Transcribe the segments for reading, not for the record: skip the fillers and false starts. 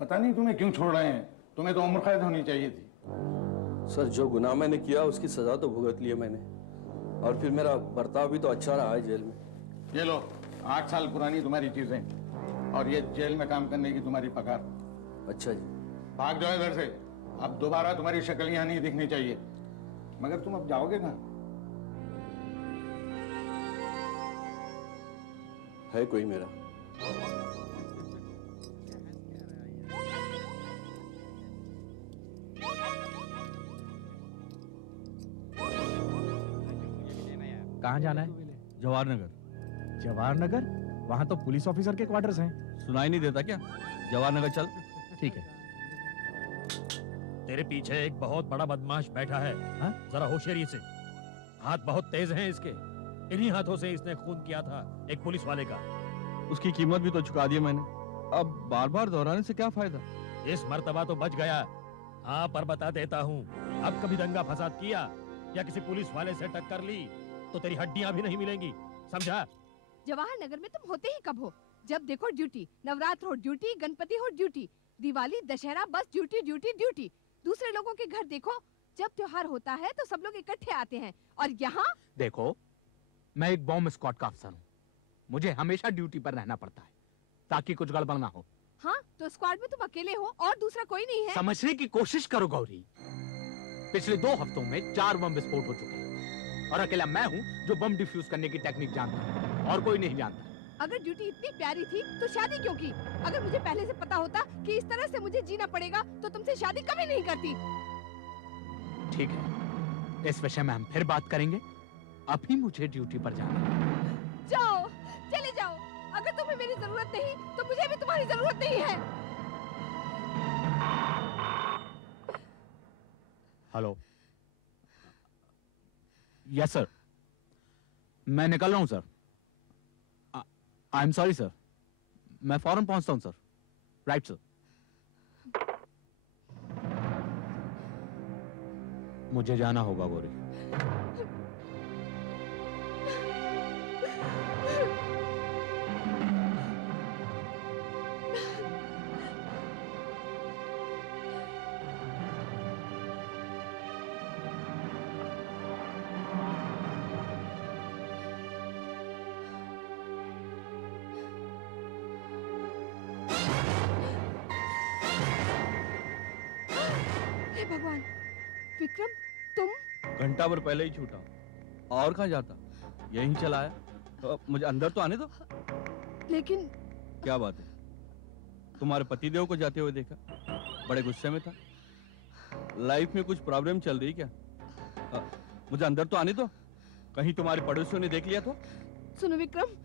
पता नहीं तुम्हें क्यों छोड़ रहे हैं, तुम्हें तो उम्र कैद होनी चाहिए थी। सर, जो गुनाह मैंने किया उसकी सजा तो भुगत ली है मैंने, और फिर मेरा बर्ताव भी तो अच्छा रहा है जेल में। ये लो 8 साल पुरानी तुम्हारी चीजें, और ये जेल में काम करने की तुम्हारी पगार। अच्छा जी। भाग जाओ इधर से, अब दोबारा तुम्हारी शक्ल यहाँ नहीं दिखनी चाहिए। मगर तुम अब जाओगे ना? है कोई मेरा? कहाँ जाना है? जवाहर नगर। जवाहर नगर? वहाँ तो पुलिस ऑफिसर के क्वार्टर्स हैं। सुनाई नहीं देता क्या? जवाहर नगर चल। ठीक है। तेरे पीछे एक बहुत बड़ा बदमाश बैठा है। हाँ? जरा होशियारी से, हाथ बहुत तेज हैं इसके। इन्हीं हाथों से इसने खून किया था एक पुलिस वाले का। उसकी कीमत भी तो चुका दी मैंने, अब बार बार दोहराने से क्या फायदा? इस मर्तबा तो बच गया। हाँ, पर बता देता हूँ, अब कभी दंगा फसाद किया या किसी पुलिस वाले से टक्कर ली तो तेरी हड्डियां भी नहीं मिलेंगी, समझा? जवाहर नगर में तुम होते ही कब हो? जब देखो ड्यूटी, नवरात्र हो ड्यूटी, गणपति हो ड्यूटी, दिवाली दशहरा बस ड्यूटी ड्यूटी ड्यूटी। दूसरे लोगों के घर देखो, जब त्योहार होता है तो सब लोग इकट्ठे आते हैं, और यहाँ देखो, मैं एक बॉम्ब स्क्वाड का अफसर हूँ, मुझे हमेशा ड्यूटी पर रहना पड़ता है ताकि कुछ गड़बड़ ना हो। हाँ, तो स्क्वाड में तुम अकेले हो और दूसरा कोई नहीं है। समझने की कोशिश करो गौरी, पिछले 2 हफ्तों में 4 बम विस्फोट हो चुके हैं, और अकेला मैं हूँ जो बम डिफ्यूज करने की टेक्निक जानता है, और कोई नहीं जानता। अगर ड्यूटी इतनी प्यारी थी तो शादी क्यों की? अगर मुझे पहले से पता होता कि इस तरह से मुझे जीना पड़ेगा तो तुमसे शादी कभी नहीं करती। ठीक है, इस विषय में हम फिर बात करेंगे, अभी मुझे ड्यूटी पर जाना है। जाओ, चले जाओ। अगर तुम्हें मेरी जरूरत नहीं तो मुझे भी तुम्हारी जरूरत नहीं है। हेलो। यस सर, मैं निकल रहा हूं sir. I am sorry sir, मैं फौरन पहुंचता हूं सर। Right sir. मुझे जाना होगा गौरी। हे भगवान, विक्रम तुम? घंटा भर पहले ही छूटा, और कहाँ जाता, यहीं चला आया। तो मुझे अंदर तो आने दो। लेकिन क्या बात है, तुम्हारे पतिदेव को जाते हुए देखा, बड़े गुस्से में था। लाइफ में कुछ प्रॉब्लम चल रही क्या? मुझे अंदर तो आने दो, कहीं तुम्हारे पड़ोसियों ने देख लिया तो। सुनो विक्रम,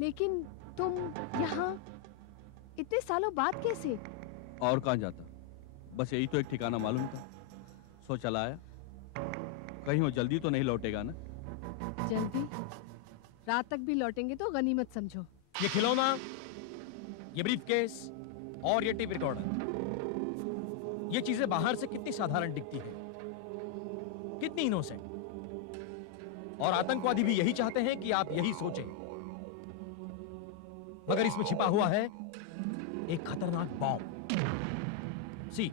लेकिन तुम यहाँ इतने सालों बाद कैसे? और कहाँ जाता, बस यही तो एक ठिकाना मालूम था, सो चला आया। कहीं वो जल्दी तो नहीं लौटेगा ना? जल्दी? रात तक भी लौटेंगे तो गनीमत समझो। ये खिलौना, ये ब्रीफकेस और ये टेप रिकॉर्डर, ये चीजें बाहर से कितनी साधारण दिखती हैं, कितनी इनोसेंट। और आतंकवादी भी यही चाहते हैं कि आप यही सोचें, मगर इसमें छिपा हुआ है एक खतरनाक बॉम्ब। सी,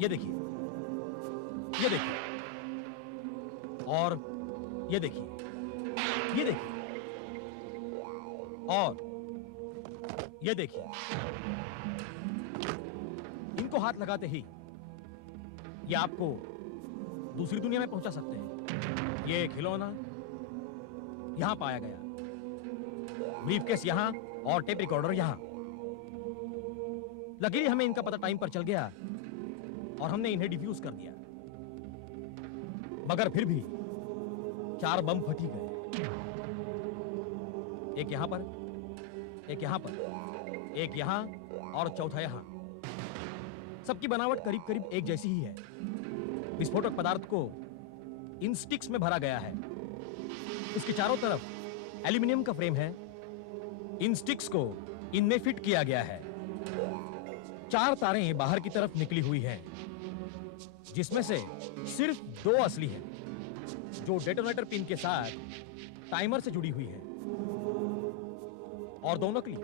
ये देखिए, ये देखिए, और ये देखिए, ये देखिए, और ये देखिए। इनको हाथ लगाते ही ये आपको दूसरी दुनिया में पहुंचा सकते हैं। ये खिलौना यहां पाया गया, ब्रीफकेस यहां और टेप रिकॉर्डर यहां। लकीली हमें इनका पता टाइम पर चल गया और हमने इन्हें डिफ्यूज कर दिया, मगर फिर भी 4 बम फटी गए। एक यहां पर, एक यहां पर, एक यहां और चौथा यहां। सबकी बनावट करीब करीब एक जैसी ही है। विस्फोटक पदार्थ को इन स्टिक्स में भरा गया है। इसके चारों तरफ एल्यूमिनियम का फ्रेम है। इन स्टिक्स को इनमें फिट किया गया है। 4 तारें बाहर की तरफ निकली हुई हैं, जिसमें से सिर्फ 2 असली हैं, जो डेटोनेटर पिन के साथ टाइमर से जुड़ी हुई हैं और दो नकली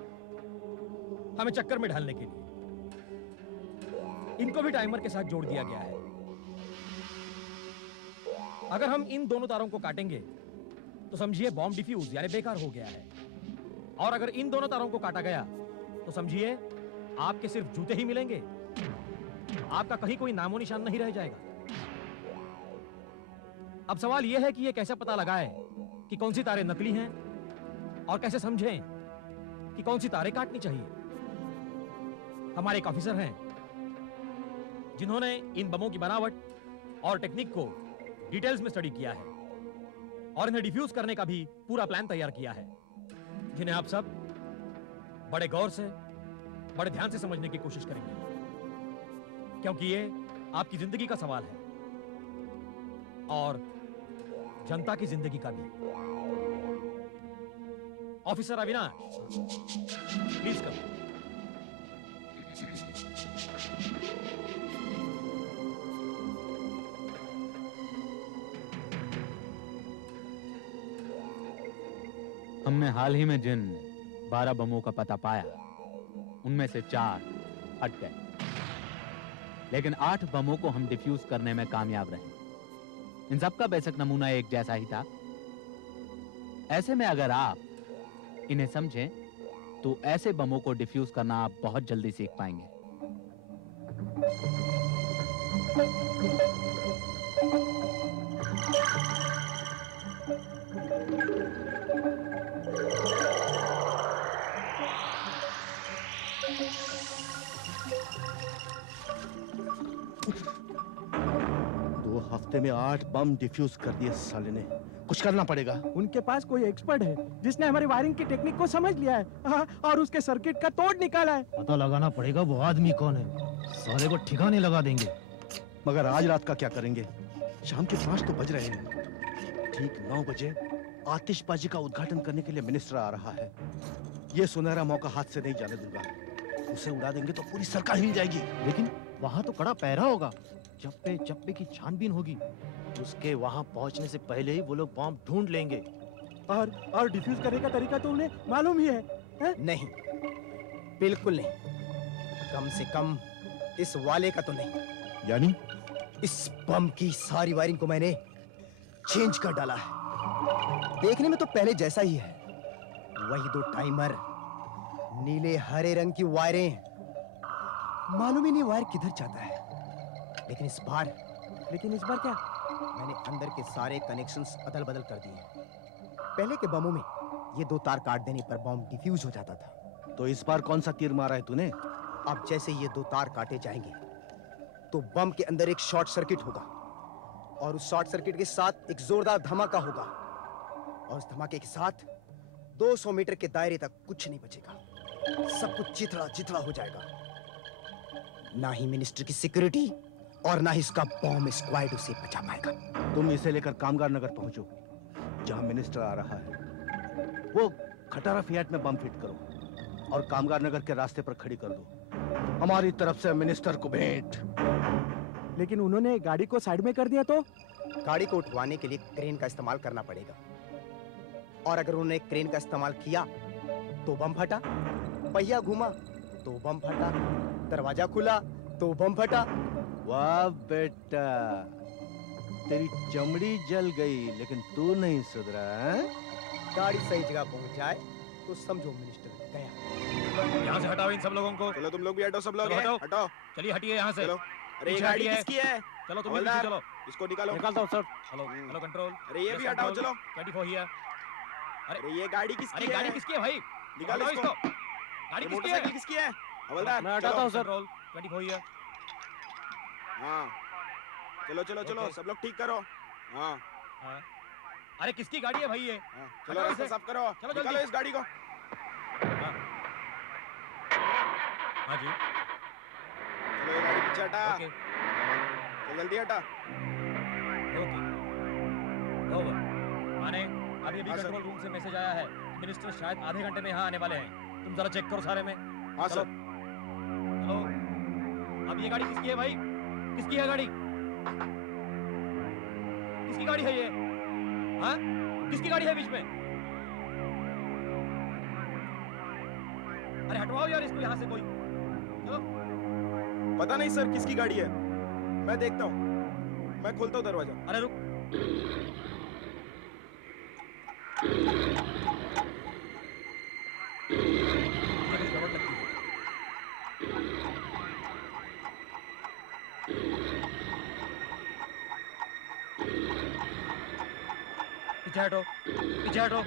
हमें चक्कर में डालने के लिए। इनको भी टाइमर के साथ जोड़ दिया गया है। अगर हम इन दोनों तारों को काटेंगे तो समझिए बॉम्ब डिफ्यूज यानी बेकार हो गया है, और अगर इन दोनों तारों को काटा गया तो समझिए आपके सिर्फ जूते ही मिलेंगे, आपका कहीं कोई नामो निशान नहीं रह जाएगा। अब सवाल यह है कि यह कैसे पता लगाए कि कौन सी तारें नकली हैं और कैसे समझें कि कौन सी तारें काटनी चाहिए। हमारे एक ऑफिसर हैं जिन्होंने इन बमों की बनावट और टेक्निक को डिटेल्स में स्टडी किया है और इन्हें डिफ्यूज करने का भी पूरा प्लान तैयार किया है, जिन्हें आप सब बड़े गौर से, बड़े ध्यान से समझने की कोशिश करेंगे, क्योंकि ये आपकी जिंदगी का सवाल है और जनता की जिंदगी का भी। Officer Avinash, please come. हमने हाल ही में जिन 12 बमों का पता पाया उनमें से 4 हट गए, लेकिन 8 बमों को हम डिफ्यूज करने में कामयाब रहे। इन सब का बेसिक नमूना एक जैसा ही था। ऐसे में अगर आप इन्हें समझें तो ऐसे बमों को डिफ्यूज करना आप बहुत जल्दी सीख पाएंगे। दो हफ्ते में 8 बम डिफ्यूज कर दिए साले ने। कुछ करना पड़ेगा। उनके पास कोई एक्सपर्ट है जिसने हमारी वायरिंग की टेक्निक को समझ लिया है, हाँ, और उसके सर्किट का तोड़ निकाला है। पता लगाना पड़ेगा वो आदमी कौन है, साले को ठिकाने लगा देंगे। मगर आज रात का क्या करेंगे? शाम के 5 तो बज रहे हैं। ठीक 9 बजे आतिशबाजी का उद्घाटन करने के लिए मिनिस्टर आ रहा है। ये सुनहरा मौका हाथ से नहीं जाने दूंगा। उसे उड़ा देंगे तो पूरी सरकार हिल जाएगी। लेकिन वहाँ तो कड़ा पहरा होगा, चप्पे चप्पे की छानबीन होगी। उसके वहाँ पहुँचने से पहले ही वो लोग बॉम्ब ढूंढ लेंगे। और डिफ्यूज करने का तरीका तो उन्हें मालूम ही है? नहीं, बिल्कुल नहीं। कम से कम इस वाले का तो नहीं। यानी इस बम की सारी वायरिंग को मैंने चेंज कर डाला है। देखने में तो पहले जैसा ही है, वही 2 टाइमर, नीले हरे रंग की वायरें। मालूम ही नहीं वायर किधर जाता है। लेकिन इस बार क्या? मैंने अंदर के सारे कनेक्शंस अदल बदल कर दिए। पहले के बमों में ये 2 तार काट देने पर बम डिफ्यूज हो जाता था। तो इस बार कौन सा तीर मारा है तूने? अब जैसे ये 2 तार काटे जाएंगे तो बम के अंदर एक शॉर्ट सर्किट होगा, और उस शॉर्ट सर्किट के साथ एक जोरदार धमाका होगा, और उस धमाके के साथ 200 मीटर के दायरे तक कुछ नहीं बचेगा। सब कुछ चिथड़ा चिथड़ा हो जाएगा। ना ही मिनिस्टर की सिक्योरिटी और ना ही उसका बॉम्ब स्क्वाड उसे बचा पाएगा। तुम इसे लेकर कामगार नगर पहुंचो, जहां मिनिस्टर आ रहा है। वो खटारा फियाट में बम फिट करो और कामगार नगर के रास्ते पर खड़ी कर दो। हमारी तरफ से मिनिस्टर को भेंट। लेकिन उन्होंने गाड़ी को साइड में कर दिया तो? गाड़ी को उठवाने के लिए क्रेन का इस्तेमाल करना पड़ेगा, और अगर उन्होंने क्रेन का इस्तेमाल किया तो बम फटा, पहिया घूमा तो बम फटा, दरवाजा खुला तो बम फटा। वाह बेटा, तेरी चमड़ी जल गई लेकिन तू नहीं सुधरा। हैं? गाड़ी सही जगह पहुंच जाए तो समझो मिनिस्टर गया। यहाँ से हटाओ इन सब लोगों को। चलो तुम लोग भी हटो, सब लोग चलो, हटाओ। हटाओ। चलिए हटिए यहाँ से। चलो। अरे ये पीछे गाड़ी हटिए। किसकी है? चलो तुम भी हवलदार, पीछे चलो। इसको निकालो। निकालता हूँ सर। Hello hello control. अरे ये भी हटाओ, चलो। 24 हियर। अरे ये गाड़ी किसकी अरे है? गाड़ी किसकी है भाई? निकालो हटाओ इसको। गाड़ी किसकी है? मोटरसाइकिल किसकी है? हवलदार, मैं हटाता हूँ सर। Control 24 here. हाँ, चलो चलो चलो, ओके। सब लोग ठीक करो। हाँ, अरे किसकी गाड़ी है भाई ये? हाँ, चलो हटाओ रास्ता इसे। साफ करो। चलो निकालो जल्दी। इस गाड़ी को। हाँ जी। चलो ये गाड़ी पीछे हटा। ओके चल जल्दी हटा। Okay over. माने अभी हाँ, सर। कंट्रोल रूम से मैसेज आया है, मिनिस्टर शायद आधे घंटे में यहाँ आने वाले हैं। तुम जरा चेक करो सारे में। हाँ चलो। सर। चलो। अब ये गाड़ी किसकी है भाई? किसकी है गाड़ी? किसकी गाड़ी है ये? हाँ? किसकी गाड़ी है बीच में? अरे हटवाओ यार इसको यहाँ से कोई। चलो। पता नहीं सर किसकी गाड़ी है, मैं देखता हूँ, मैं खोलता हूँ दरवाजा। अरे रुक। मुझे कुछ गड़बड़ लगती है। पीछे हटो, पीछे हटो।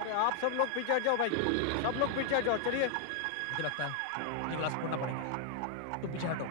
अरे आप सब लोग पीछे हट जाओ भाई, सब लोग पीछे हट जाओ, चलिए। मुझे लगता है ये ग्लास फोड़ना पड़ेगा। तुम पीछे हटो।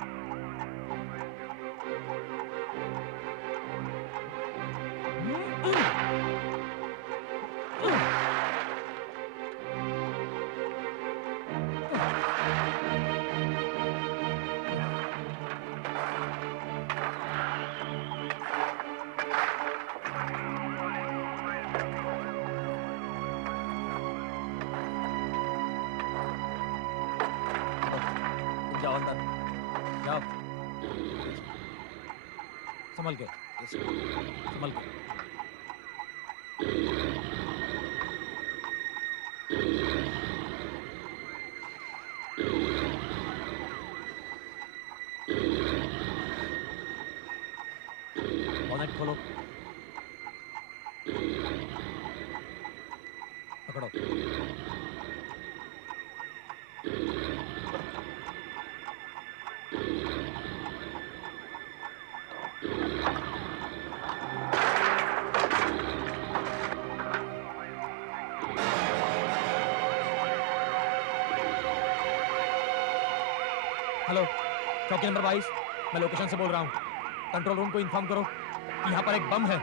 जाओ अंदर, जाओ। संभल के, संभल के। बोनेट खोलो, पकड़ो। हेलो, चौकी नंबर 22, मैं लोकेशन से बोल रहा हूँ। कंट्रोल रूम को इन्फॉर्म करो कि यहाँ पर एक बम है।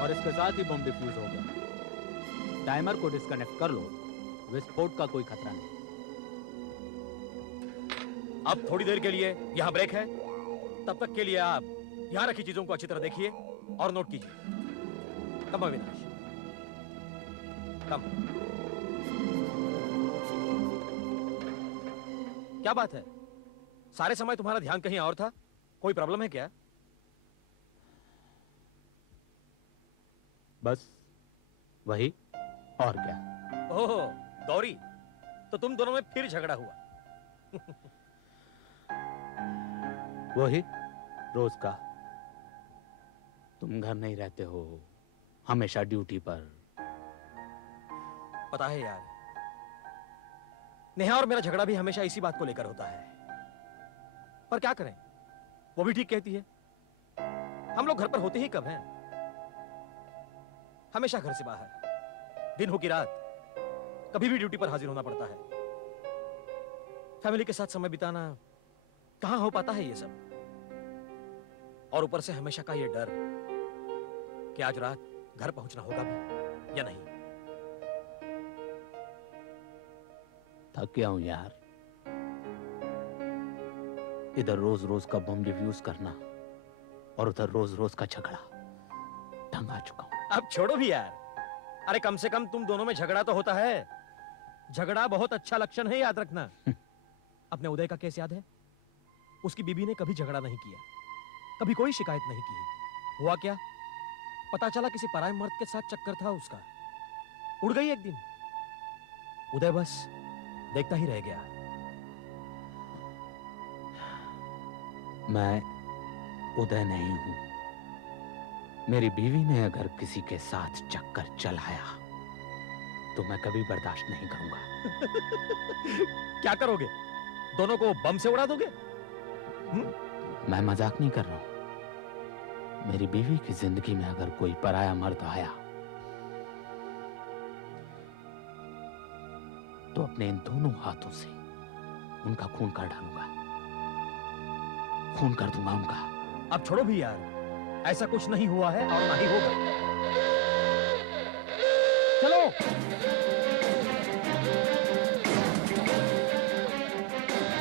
और इसके साथ ही बम डिफ्यूज हो गया। टाइमर को डिस्कनेक्ट कर लो, विस्फोट का कोई खतरा नहीं। अब थोड़ी देर के लिए यहाँ ब्रेक है, तब तक के लिए आप यहाँ रखी चीजों को अच्छी तरह देखिए और नोट कीजिए। कम अविनाश, कम। क्या बात है, सारे समय तुम्हारा ध्यान कहीं और था? कोई प्रॉब्लम है क्या? बस वही, और क्या। ओह गौरी, तो तुम दोनों में फिर झगड़ा हुआ। वही रोज का। तुम घर नहीं रहते हो, हमेशा ड्यूटी पर। पता है यार, नेहा और मेरा झगड़ा भी हमेशा इसी बात को लेकर होता है। पर क्या करें, वो भी ठीक कहती है। हम लोग घर पर होते ही कब हैं? हमेशा घर से बाहर, दिन हो कि रात, कभी भी ड्यूटी पर हाजिर होना पड़ता है। फैमिली के साथ समय बिताना कहां हो पाता है ये सब। और ऊपर से हमेशा का ये डर कि आज रात घर पहुंचना होगा भी या नहीं। थक गया हूं यार, इधर रोज रोज का बम डिफ्यूज करना और उधर रोज रोज का झगड़ा। तंग आ चुका हूं। अब छोड़ो भी यार, अरे कम से कम तुम दोनों में झगड़ा तो होता है। झगड़ा बहुत अच्छा लक्षण है, याद रखना। अपने उदय का केस याद है? उसकी बीबी ने कभी झगड़ा नहीं किया, कभी कोई शिकायत नहीं की। हुआ क्या, पता चला किसी पराये मर्द के साथ चक्कर था उसका। उड़ गई एक दिन। उदय बस देखता ही रह गया। मैं उदय नहीं हूं। मेरी बीवी ने अगर किसी के साथ चक्कर चलाया तो मैं कभी बर्दाश्त नहीं करूंगा। क्या करोगे, दोनों को बम से उड़ा दोगे? मैं मजाक नहीं कर रहा हूं। मेरी बीवी की जिंदगी में अगर कोई पराया मर्द आया तो अपने इन दोनों हाथों से उनका खून कर डालूंगा, खून कर दूंगा उनका। अब छोड़ो भी यार, ऐसा कुछ नहीं हुआ है और ना ही होगा। चलो।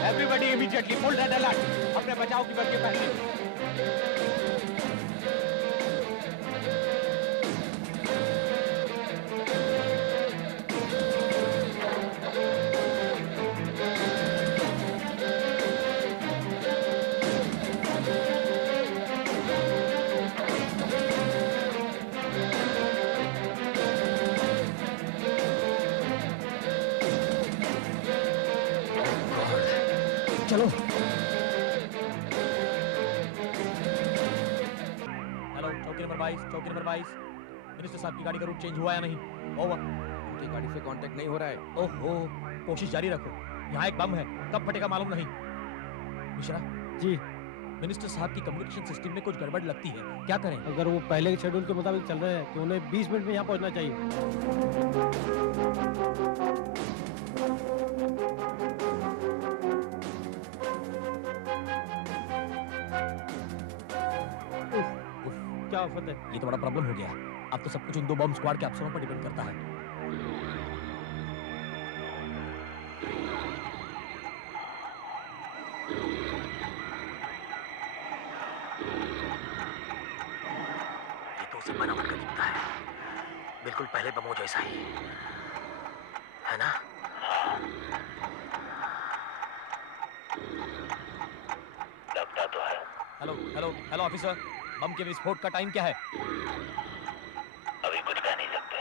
Everybody immediately full red alert, अपने बचाव की बत्तियां पहनिए। चलो। हेलो, चौकी नंबर 22, चौकी नंबर 22। मिनिस्टर साहब की गाड़ी का रूट चेंज हुआ या नहीं? ओवर। उनकी गाड़ी से कांटेक्ट नहीं हो रहा है। ओहो, कोशिश जारी रखो। यहाँ एक बम है, कब फटेगा मालूम नहीं। मिश्रा जी, मिनिस्टर साहब की कम्युनिकेशन सिस्टम में कुछ गड़बड़ लगती है, क्या करें? अगर वो पहले के शेड्यूल के मुताबिक चल रहे हैं तो उन्हें 20 मिनट में यहाँ पहुँचना चाहिए। क्या आफत है? ये तो बड़ा प्रॉब्लम हो गया। अब तो सब कुछ उन दो बम स्क्वाड के अफसरों पर डिपेंड करता है। ये तो उसे बनावट का दिखता है, बिल्कुल पहले बमों जैसा ही है ना? लगता तो है। हेलो हेलो हेलो ऑफिसर, बम के विस्फोट का टाइम क्या है? अभी कुछ कह नहीं सकते।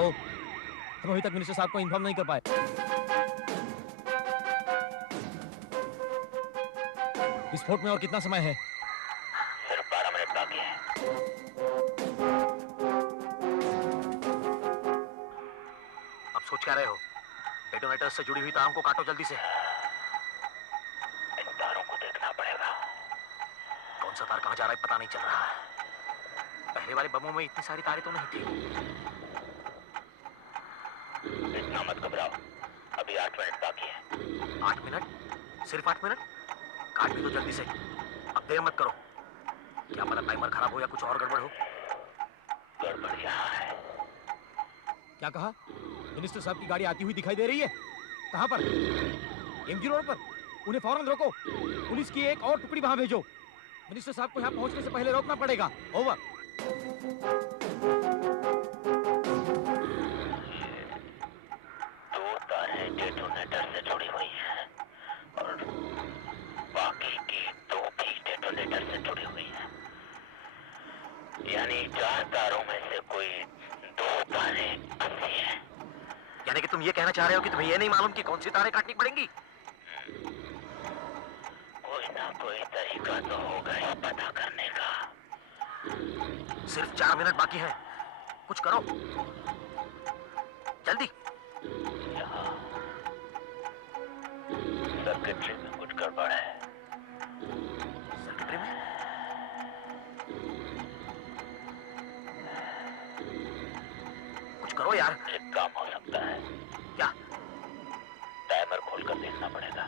ओ, हम अभी तक मिनिस्टर साहब को इन्फॉर्म नहीं कर पाए। विस्फोट में और कितना समय है? सिर्फ 12 मिनट बाकी है। अब सोच क्या रहे हो? डेटोनेटर से जुड़ी हुई तारों को काटो जल्दी से। इन तारों को देखना पड़ेगा। कौन सा तार कहाँ जा रहा है पता नहीं चल रहा है। पहले वाले बमों में इतनी सारी तारें तो नहीं थी। इतना मत घबराओ, अभी 8 मिनट बाकी है। 8 मिनट? सिर्फ 8 मिनट? काट भी दो जल्दी से, अब देर मत करो। क्या पता टाइमर खराब हो या कुछ और गड़बड़ हो। गड़बड़ यहाँ है। क्या कहा? मिनिस्टर साहब की गाड़ी आती हुई दिखाई दे रही है? कहाँ पर? एमजी रोड पर। उन्हें फौरन रोको। पुलिस की एक और टुकड़ी वहां भेजो। मिनिस्टर साहब को यहाँ पहुंचने से पहले रोकना पड़ेगा। ओवर। दो तारें डेटोनेटर से जुड़ी हुई हैं और बाकी की दो भी डेटोनेटर से जुड़ी हुई हैं। यानी 4 तारों में से कोई 2 तारें असली हैं। यानी कि तुम ये कहना चाह रहे हो कि तुम्हें ये नहीं मालूम कि कौन सी तारें काटनी पड़ेंगी? कोई ना कोई तरीका तो होगा इस पता करने का। सिर्फ 4 मिनट बाकी है, कुछ करो जल्दी। यहाँ सर्किटरी में कुछ गड़बड़ है। सर्किटरी में? कुछ करो यार। एक काम हो सकता है। क्या? टाइमर खोलकर देखना पड़ेगा।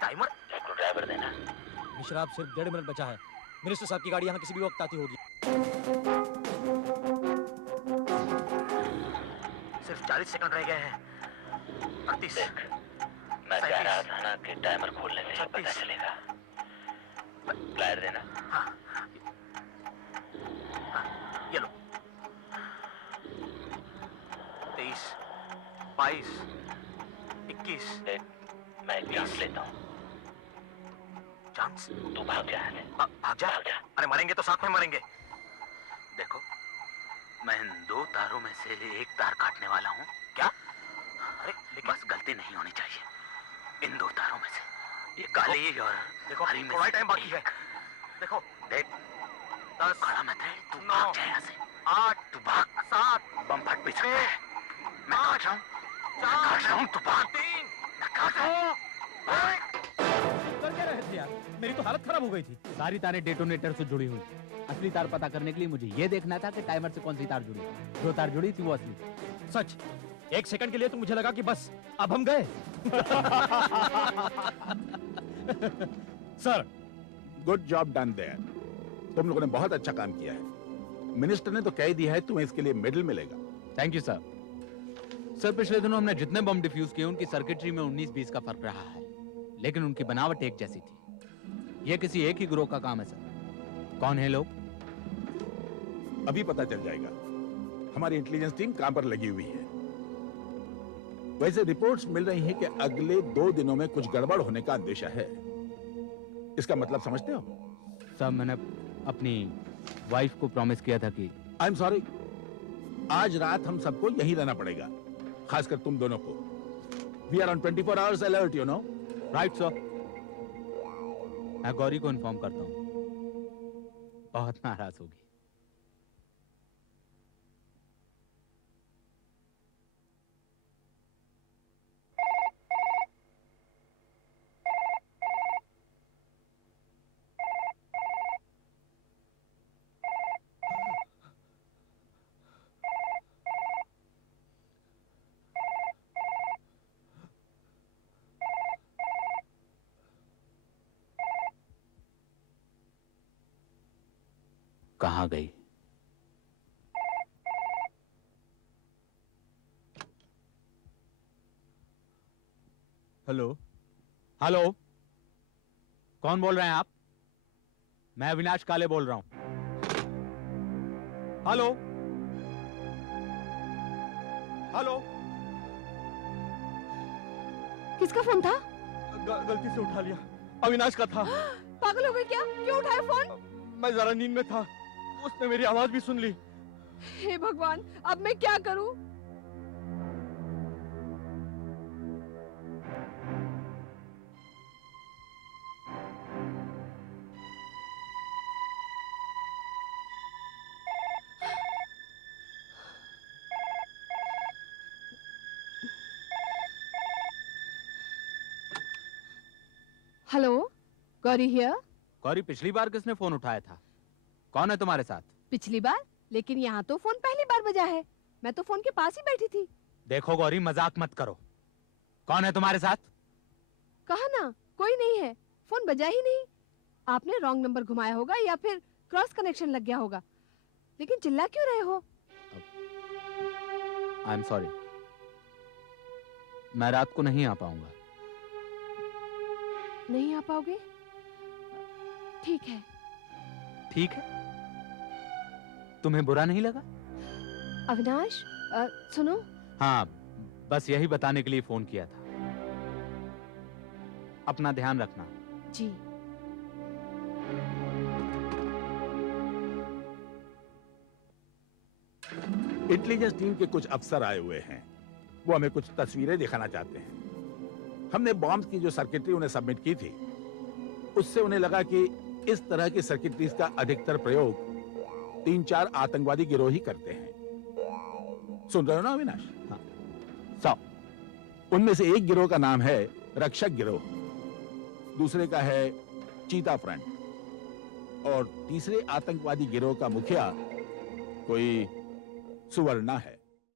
टाइमर? स्क्रू ड्राइवर देना। मिश्रा, अब सिर्फ 1.5 मिनट बचा है। मिनिस्टर साहब की गाड़ी यहाँ किसी भी वक्त आती होगी। सिर्फ 40 सेकंड रह गए हैं। 38। मैं कह रहा था ना कि टाइमर खोलने से पता चलेगा। प्लायर देना। हाँ। हाँ, ये लो। 23, 22, 21। मैं चांस लेता हूँ। चांस? तू भाग जा। भाग जा? अरे मरेंगे तो साथ में मरेंगे। देखो, मैं इन 2 तारों में से एक तार काटने वाला हूँ। क्या? अरे लेकिन बस गलती नहीं होनी चाहिए। इन 2 तारों में से ये काली और देखो थोड़ा टाइम बाकी है। देखो देख, 10 खड़ा मत रहे, तू भाग जा यहाँ से। 8, तू भाग। 7, बम फट भी सकता है। मैं काट रहा हूँ, तू भाग। 3, मैं काट रहा हूँ। कर क्या रहे थे यार? मेरी तो हालत खराब हो गई थी। सारी तारें डेटोनेटर से जुड़ी हुई थी। असली तार पता करने के लिए मुझे ये देखना था कि टाइमर से कौन सी तार जुड़ी है। जो तार जुड़ी थी वो असली थी। सच, 1 सेकंड के लिए तो मुझे लगा कि बस अब हम गए। Sir, good job done there. तुम लोगों ने बहुत अच्छा काम किया है। मिनिस्टर ने तो कह दिया है तुम्हें इसके लिए मेडल मिलेगा। Thank you sir. सर, पिछले दिनों हमने जितने बम डिफ्यूज किए उनकी सर्किटरी में 19-20 का फर्क रहा है, लेकिन उनकी बनावट एक जैसी थी। यह किसी एक ही ग्रोह का काम है सर। कौन है लोग? अभी पता चल जाएगा। हमारी इंटेलिजेंस टीम काम पर लगी हुई है। वैसे रिपोर्ट्स मिल रही हैं कि अगले 2 दिनों में कुछ गड़बड़ होने का अंदेशा है। इसका मतलब समझते हो? सर, मैंने अपनी वाइफ को प्रॉमिस किया था कि आई एम सॉरी, आज रात हम सबको यहीं रहना पड़ेगा, खासकर तुम दोनों को। We are on 24 hours alert, you know. Right sir. मैं गौरी को इन्फॉर्म करता हूँ, बहुत नाराज होगी। कहाँ गई? हेलो। हेलो, कौन बोल रहे हैं आप? मैं अविनाश काले बोल रहा हूं। Hello hello. किसका फोन था? गलती से उठा लिया, अविनाश का था। पागल हो गए क्या? क्यों उठाया फोन? मैं जरा नींद में था, उसने मेरी आवाज भी सुन ली। हे भगवान, अब मैं क्या करूं? Hello, Gauri here. गौरी, पिछली बार किसने फोन उठाया था? कौन है तुम्हारे साथ? पिछली बार? लेकिन यहाँ तो फोन पहली बार बजा है। मैं तो फोन के पास ही बैठी थी। देखो गौरी, मजाक मत करो। कौन है तुम्हारे साथ? कहा ना, कोई नहीं है। फोन बजा ही नहीं। आपने रॉन्ग नंबर घुमाया होगा या फिर क्रॉस कनेक्शन लग गया होगा। लेकिन चिल्ला क्यों रहे हो? आई एम सॉरी, मैं रात को नहीं आ पाऊंगा। नहीं आ पाओगे? ठीक है। ठीक है? तुम्हें बुरा नहीं लगा? अविनाश, सुनो। हाँ, बस यही बताने के लिए फोन किया था। अपना ध्यान रखना। जी। इंटेलिजेंस टीम के कुछ अफसर आए हुए हैं। वो हमें कुछ तस्वीरें दिखाना चाहते हैं। हमने बॉम्ब की जो सर्किटरी उन्हें सबमिट की थी, उससे उन्हें लगा कि इस तरह की सर्किटरीज का अधिकतर प्रयोग 3-4 आतंकवादी गिरोह ही करते हैं। सुन रहे हो ना अविनाश? हाँ। उनमें से एक गिरोह का नाम है रक्षक गिरोह, दूसरे का है चीता फ्रंट और तीसरे आतंकवादी गिरोह का मुखिया कोई सुवर्णा है।